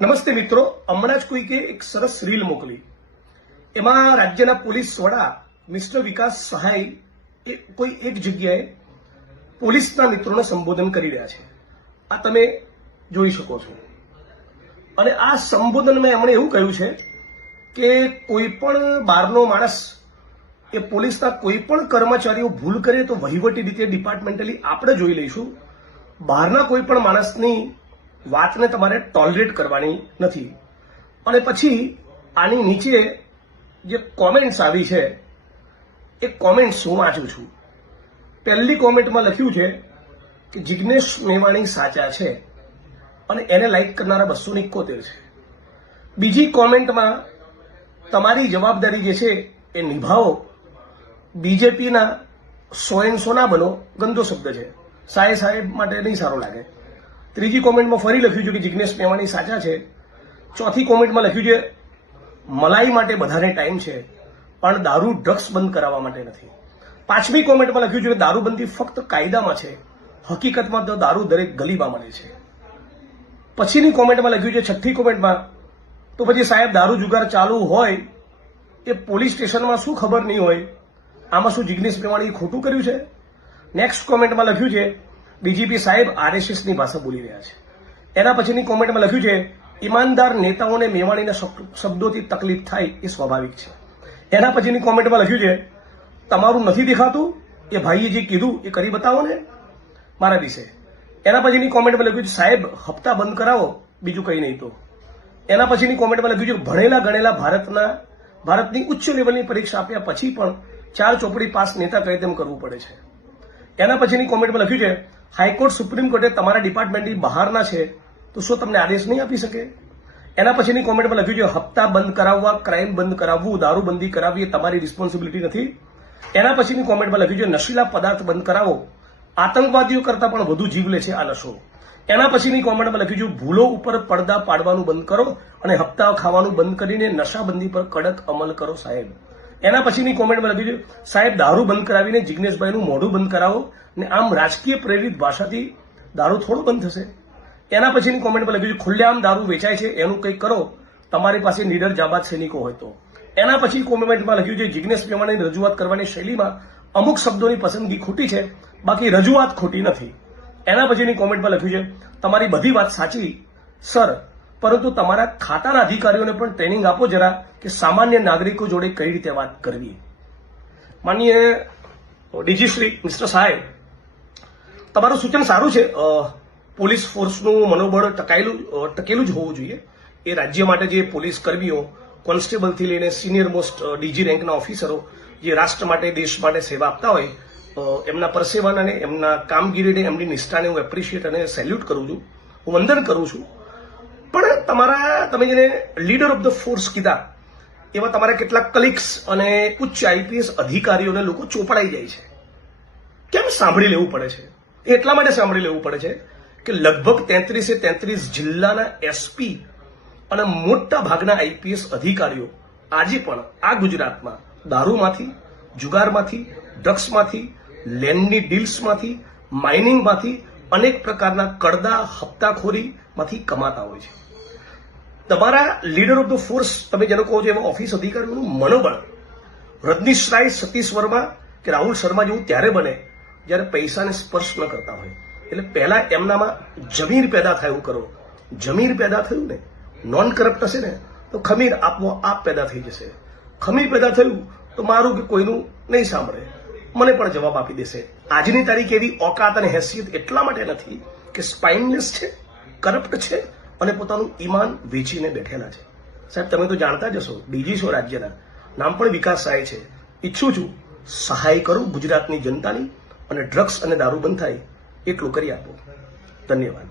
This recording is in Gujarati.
નમસ્તે મિત્રો, હમણાં જ કોઈકે એક સરસ રીલ મોકલી. એમાં રાજ્યના પોલીસ વડા મિસ્ટર વિકાસ સહાય એ કોઈ એક જગ્યાએ પોલીસના મિત્રોને સંબોધન કરી રહ્યા છે. આ તમે જોઈ શકો છો. અને આ સંબોધનમાં એમણે એવું કહ્યું છે કે કોઈ પણ બહારનો માણસ એ પોલીસના કોઈ પણ કર્મચારીઓ ભૂલ કરે તો વહીવટી રીતે ડિપાર્ટમેન્ટલી આપણે જોઈ લઈશું. બહારના કોઈ પણ માણસની વાતને તમારે ટોલરેટ કરવાની નથી. અને પછી આની નીચે જે કોમેન્ટ્સ આવી છે એ કોમેન્ટ્સ હું વાંચું છું. પહેલી કોમેન્ટમાં લખ્યું છે કે જિગ્નેશ મેવાણી સાચા છે અને એને લાઈક કરનારા 271 છે. બીજી કોમેન્ટમાં તમારી જવાબદારી જે છે એ નિભાવો, બીજેપીના 100 ના બનો, ગંદો શબ્દ છે, સાહેબ માટે નહીં સારો લાગે. ત્રીજી કોમેન્ટમાં ફરી લખ્યું છે કે જિગ્નેશ મેવાણી સાચા છે. ચોથી કોમેન્ટમાં લખ્યું છે મલાઈ માટે બધાને ટાઈમ છે પણ દારૂ ડ્રગ્સ બંધ કરાવવા માટે નથી. પાંચમી કોમેન્ટમાં લખ્યું છે કે દારૂબંધી ફક્ત કાયદામાં છે, હકીકતમાં તો દારૂ દરેક ગલીમાં મળે છે. પછીની કોમેન્ટમાં લખ્યું છે, છઠ્ઠી કોમેન્ટમાં, તો પછી સાહેબ દારૂ જુગાર ચાલુ હોય એ પોલીસ સ્ટેશનમાં શું ખબર નહીં હોય? આમાં શું જિગ્નેશ મેવાણી ખોટું કર્યું છે? નેક્સ્ટ કોમેન્ટમાં લખ્યું છે ડીજીપી સાહેબ આરએસએસની ભાષા બોલી રહ્યા છે. એના પછીની કોમેન્ટમાં લખ્યું છે ઈમાનદાર નેતાઓને મેવાણીના શબ્દોથી તકલીફ થાય એ સ્વાભાવિક છે. એના પછીની કોમેન્ટમાં લખ્યું છે તમારું નથી દેખાતું, એ ભાઈએ જે કીધું એ કરી બતાવો ને મારા વિશે. એના પછીની કોમેન્ટમાં લખ્યું છે સાહેબ હપ્તા બંધ કરાવો, બીજું કંઈ નહીં. તો એના પછીની કોમેન્ટમાં લખ્યું છે ભણેલા ગણેલા ભારતની ઉચ્ચ લેવલની પરીક્ષા આપ્યા પછી પણ 4 ચોપડી પાસ નેતા કહે તેમ કરવું પડે છે. એના પછીની કોમેન્ટમાં લખ્યું છે હાઈકોર્ટ સુપ્રીમ કોર્ટે તમારા ડિપાર્ટમેન્ટની બહારના છે તો શું તમને આદેશ નહીં આપી શકે? એના પછીની કોમેન્ટમાં લખ્યું છે હપ્તા બંધ કરાવવા, ક્રાઇમ બંધ કરાવવું, દારૂબંધી કરાવવી એ તમારી રિસ્પોન્સિબિલિટી નથી. એના પછીની કોમેન્ટમાં લખ્યું છે નશીલા પદાર્થ બંધ કરાવો, આતંકવાદીઓ કરતા પણ વધુ જીવ લે છે આ નશો. એના પછીની કોમેન્ટમાં લખ્યું છે ભૂલો ઉપર પડદા પાડવાનું બંધ કરો અને હપ્તા ખાવાનું બંધ કરીને નશાબંધી પર કડક અમલ કરો સાહેબ. એના પછીની કોમેન્ટમાં લખ્યું છે સાહેબ દારૂ બંધ કરાવીને જિગ્નેશભાઈનું મોઢું બંધ કરાવો ને આમ રાજકીય પ્રેરિત ભાષાથી દારૂ થોડો બંધ થશે. એના પછીની કોમેન્ટમાં લખ્યું છે ખુલ્લેઆમ દારૂ વેચાય છે એનું કંઈક કરો, તમારી પાસે નીડર જાબાદ સૈનિકો હોય તો. એના પછી કોમેન્ટમાં લખ્યું છે જિગ્નેશ મેવાણીની રજૂઆત કરવાની શૈલીમાં અમુક શબ્દોની પસંદગી ખોટી છે, બાકી રજૂઆત ખોટી નથી. એના પછીની કોમેન્ટમાં લખ્યું છે તમારી બધી વાત સાચી સર, પરંતુ તમારા ખાતાના અધિકારીઓને પણ ટ્રેનિંગ આપો જરા કે સામાન્ય નાગરિકો જોડે કઈ રીતે વાત કરવી. માનનીય ડીજી શ્રી મિસ્ટર સાહેબ, તમારું સૂચન સારું છે. પોલીસ ફોર્સનું મનોબળ ટકેલું જ હોવું જોઈએ. એ રાજ્ય માટે જે પોલીસ કર્મીઓ કોન્સ્ટેબલથી લઈને સિનિયર મોસ્ટ ડીજી રેન્કના ઓફિસરો જે રાષ્ટ્ર માટે દેશ માટે સેવા આપતા હોય, એમના પરસેવાને અને એમના કામગીરીને એમની નિષ્ઠાને હું એપ્રિશિએટ અને સેલ્યુટ કરું છું, હું વંદન કરું છું. પણ તમે જેને લીડર ઓફ ધ ફોર્સ કીધા એવા તમારા કેટલાક કલીગ્સ અને ઉચ્ચ આઈપીએસ અધિકારીઓને લોકો ચોપડાઈ જાય છે. કેમ સાંભળી લેવું પડે છે? એટલા માટે સાંભળી લેવું પડે છે કે લગભગ 33 જિલ્લાના એસપી અને મોટા ભાગના આઈપીએસ અધિકારીઓ આજે પણ આ ગુજરાતમાં દારૂમાંથી, જુગારમાંથી, ડ્રગ્સમાંથી, લેન્ડની ડીલ્સમાંથી, માઇનિંગમાંથી, અનેક પ્રકારના કડદા હપ્તાખોરીમાંથી કમાતા હોય છે. તમારા લીડર ઓફ ધ ફોર્સ તમે જેનો કહો છો એવા ઓફિસ અધિકારીઓનું મનોબળ રજનીશ રાય, સતીશ વર્મા કે રાહુલ શર્મા જેવું ત્યારે બને જ્યારે પૈસાને સ્પર્શ ન કરતા હોય. એટલે પહેલા એમનામાં જમીર પેદા થયું કરો. જમીર પેદા થયું ને, નોન કરપ્ટ હશે ને તો ખમીર આપોઆપ પેદા થઈ જશે. ખમીર પેદા થયું તો મારું કે કોઈનું નહીં સાંભળે, મને પણ જવાબ આપી દેશે. આજની તારીખ એવી ઓકાત અને હેસિયત એટલા માટે નથી કે સ્પાઇનલેસ છે, કરપ્ટ છે અને પોતાનું ઈમાન વેચીને બેઠેલા છે. સાહેબ તમે તો જાણતા જ હશો, ડીજી છો રાજ્યના, નામ પણ વિકાસ સહાય છે. ઈચ્છું છું સહાય કરું ગુજરાતની જનતાની અને ડ્રગ્સ અને દારૂ બંધ થાય એટલું કરી આપો. ધન્યવાદ.